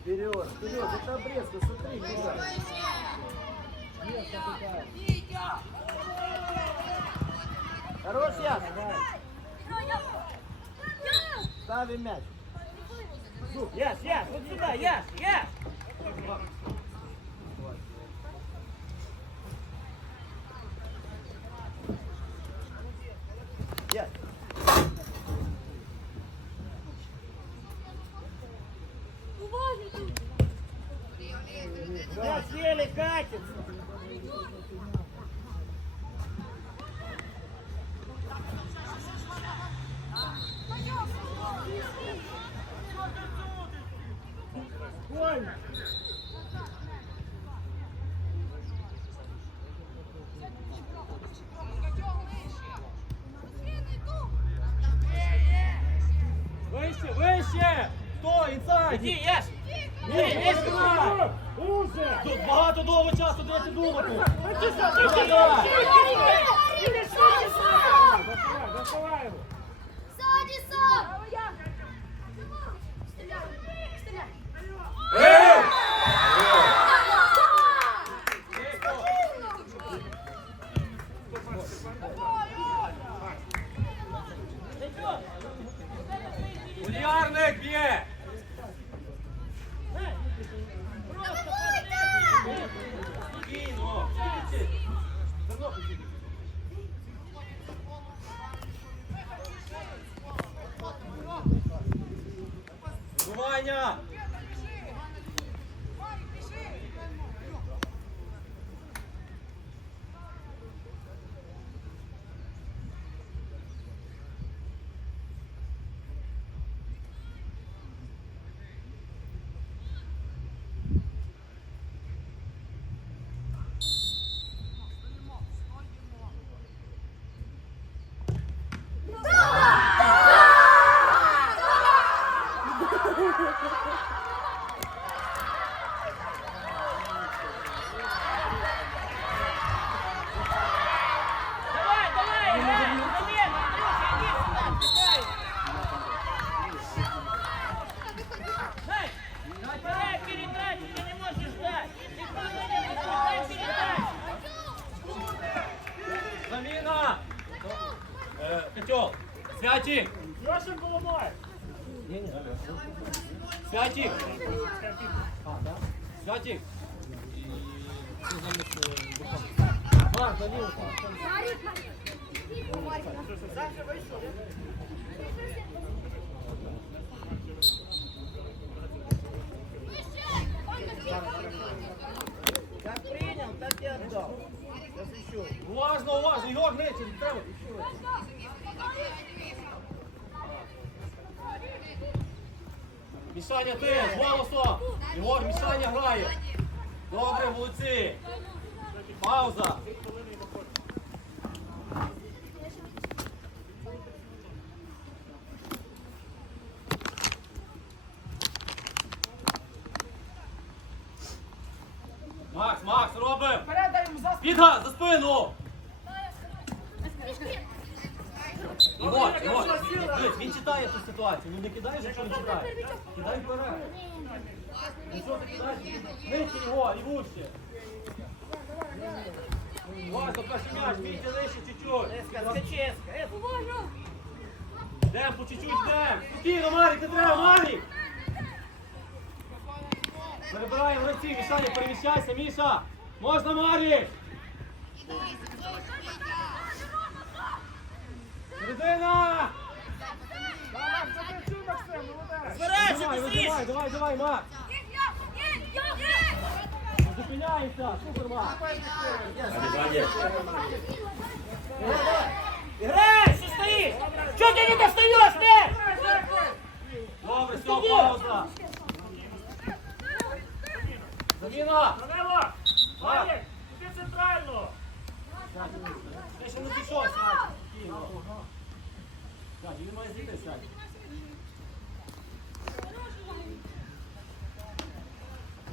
Вперед, вперед, это обрезка, смотри, куда. Хорош, Яс. Ставим мяч. Яс, Яс, вот сюда, Яс, Яс. Катится! Больно! Вище, вище! Хто? Інсайд! Иди, Яс! Ні, не грай! Тут багато довго часу дайте думати! Давай, давай! Сзади, 回家 Заміна! Е, Котел! Святик! Леша Коломой! Святик! Святик! Марк, налево. Как принял, так и отдал. Сейчас еще. Уважно, уважно! Ігор, нече, не треба! Мішаня ти, з голосом! Ігор, грає! Добре, молодці! Пауза! Макс, Макс, робимо! Підга, за спину! Ігор, Ігор, дивись, він читає цю ситуацію, ну не кидай же, що він читає. Кидай вперед. Ну що ти кидаєш? Нижче його, і вуще. Важно, перший м'яч, бійте нижче чуть-чуть. Эска, скачи, Эска. Эска. Йдем по чуть-чуть, йдем. Спокійно, Марік, не треба, Марік. Перебираємо гравці, Мішаня, переміщайся, Міша. Можна, Марік? Середина! Збирайся, Давай, быстріше! давай, давай, давай, Макс. Зупиняйся, супер, Макс. Играй, что стоишь? Что ты не достаешь, ты? Добре, все, пауза. Заміна. Данило, Марк. іди центрально. Ти ще не пішов, Сядь. Сядь, він має зійти, сядь.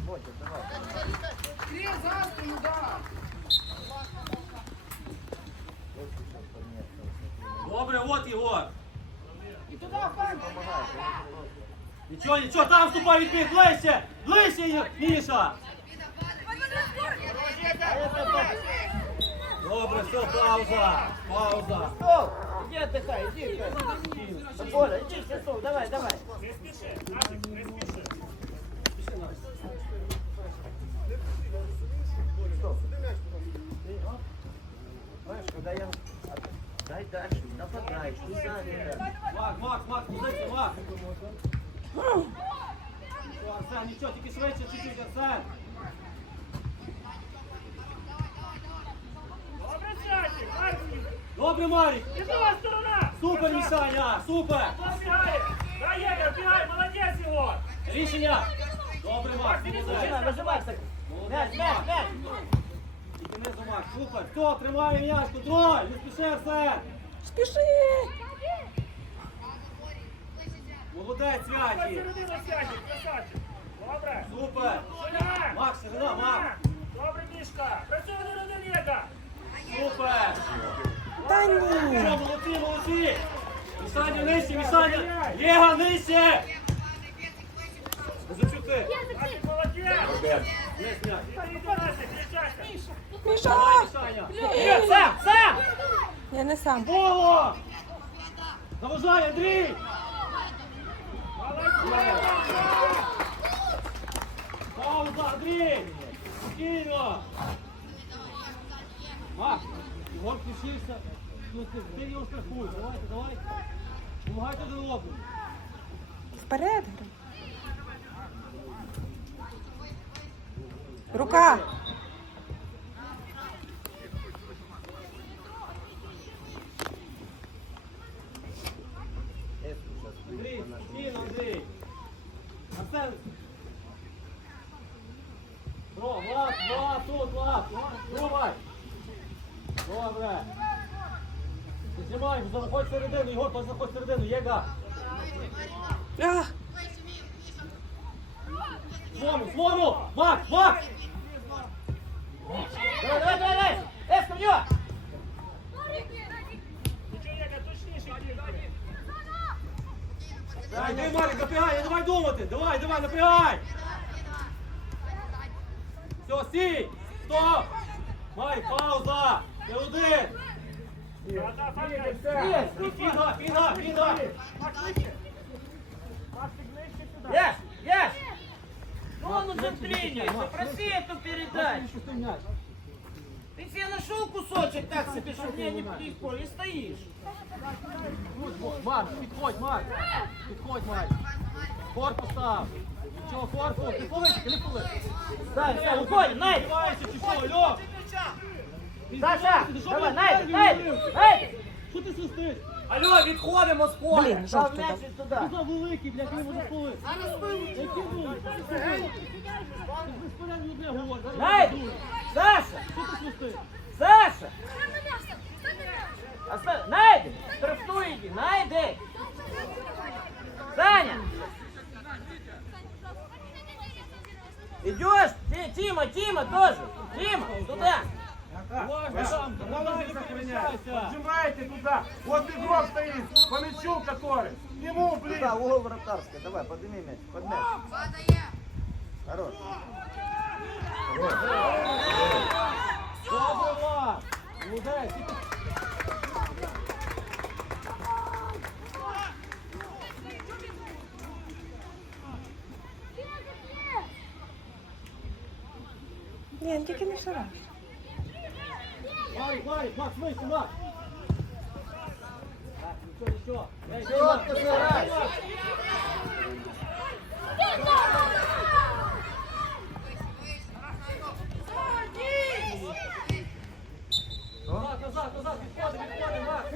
Водя, давай. Крив за спину, да. Добре, от Ігор. І туди вперед. Нічого, нічого, там вступай відбіг, ближче! Ближче, Міша! А это так. Добре, все, пауза, пауза. Стол, иди отдыхай, иди. Кать. Коля, иди, все, стол, давай, давай. Не спіши, Назик, не спіши. Стоп. Ты, а? Знаешь, когда я... Дай дальше, нападай, ты сзади. Макс, Макс, Макс, позиція, Макс. Все, Арсен, нічого, тільки швидше чуть-чуть, Арсен. Добре, Марік. І сторона. Супер. Мішаня, супер. Хто бігає? Дай бігай, молодець його. Рішення. Добре, Макс, молодець. Нажимай, нажимай, так. Мяч, мяч, мяч. Тільки не супер. Хто тримає м'яч, контроль, не спіши, Арсен. Спіши! Молодець, Святі. Добре. Супер. Макс, ширина, Макс. Добре, Мішка. Працюй один один Єга. Супер. Та ні! Молодці, молодці. Мішаня нижче, Мішаня. Єга нижче. Зачути. Молодець. Не включайся. Міша! Сам, сам. Я не сам. Поло. Заважай, Андрій. Пауза, Андрій. Спокійно. Макс, Ігор. Ну, ти, його страхуй. Давайте, давайте. Помагайте до одному. Вперед! Рука! Андрій, спокійно, Андрій. Арсен. Бро, Влад, Влад, тут, Влад. Думай. Добре. Знімай, заходь всередину, Ігор, той заходь всередину, Єга. А, Свому, свому! Макс, Макс! Давай, давай, давай, давай. В точніше бігай. Дай, Марик, напрягай, не давай думати. Давай, давай, напрягай. Все, стій. Стоп. Марик, пауза. Ти один. Та-та, фанкай. Есть. І Фіга, фіга, фіга. Максик, ближче сюди. Яш, Яш. Ну он уже тренер, попроси эту передачу. Ты себе нашел кусочек так себе, чтобы мне не пришел, и стоишь. Марк, підходь, Марк. Підходь, Марк. Корпус став. Чого корпус? Ти полити, не полити. Ставь, ставь, уходим, Найд. Відбувається, чи що, Льов? Саша, що, давай, Найд, Найд. Найд. Що ти свистиш? Алло, відходимо з поля. Блін, жовто м'яч туди. Ти за великий, блядь, не можеш полити. Які великі? Ти безпорядно, блядь, говориш. Найд, Саша, Що ти свистиш? Саша. Оставь, Найди, штрафную иди, Найди. Саня. Идешь? Ти- Тима, Тима тоже. Тима, туда. Нажимаете туда. Вот игрок стоит, по мячу который. Ему, блин. Туда, угол вратарская. Давай, подними мяч, под мяч. Хорош. Влад. Молодець. Тільки ні, тільки не шараш. Марик, Марик, Макс, вийшли, Макс. Так, нічого, нічого. Ей, Чітко Макс, Назад, назад, назад, відходи, відходи, Макс.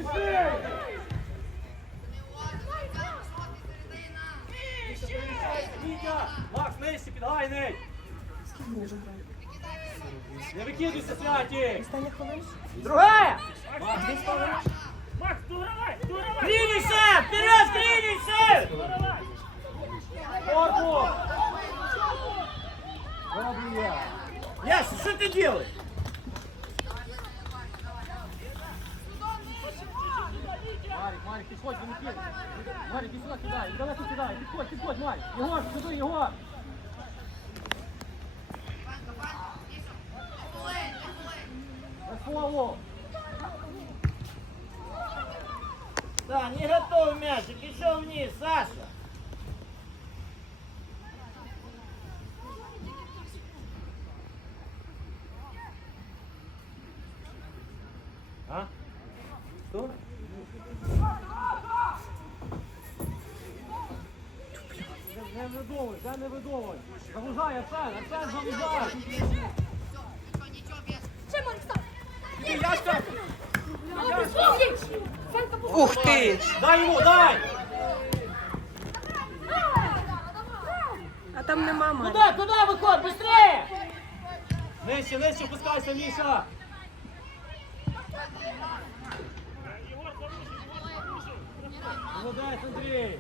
Вітя, Макс, нижче, підгайний. Не викидуйся, святі. Остання хвилина. Другая. Макс, догравай, догравай. Клинишься, вперед. Догравай. Корпус. Яша, что ты делаешь? Марик, Марик. Марик, підходь, не. Марик, іди сюди кидай, і далеко кидай. Підходь, підходь, Марик. Єгор, сюди, Єгор. На слово. Да, не готов мячик, еще вниз, Саша. А? Что? Не видумуй, це не видумуй. Загружай, Арсен, Арсен, загружай. Ух ти! Дай йому, дай! А там нема Марі. Туда, туда выходь, быстрее! Нижче, нижче, опускайся, Міша. Молодець, Андрій.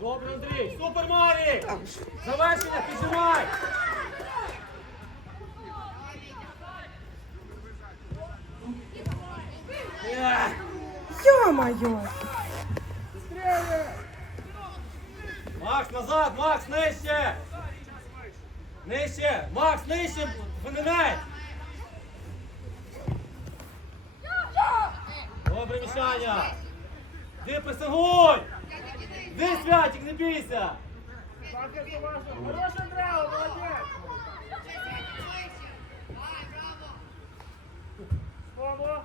Добре, Андрій. Супер, Марік. Завершення, піджимай. Є. Йо-моє! Макс, назад, Макс, нижче. Нижче, Макс, нижче, виненець. Добре, Мішаня. Ти присягуй. Ти, Святик, не бійся. Як Андрео, молодець. Слово.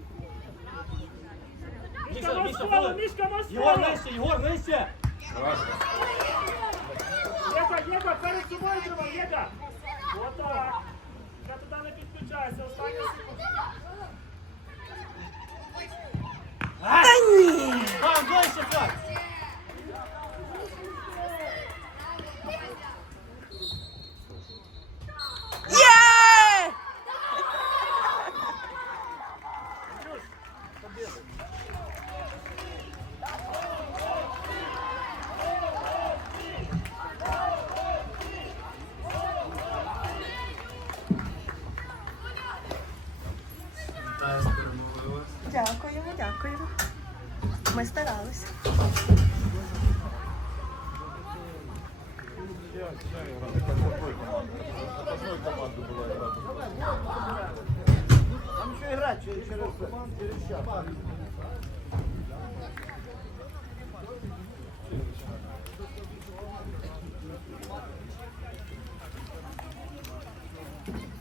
Міша, столу, Фолик. Мішка, на Єгор, столу. нижче, Єгор, нижче. Єга, Єга, перед собою тримай, Єга. Отак. Я туди не підключайся, остання секунда. Дякуємо, дякуємо. Ми старалися. Там еще играть, через через час. Молодці!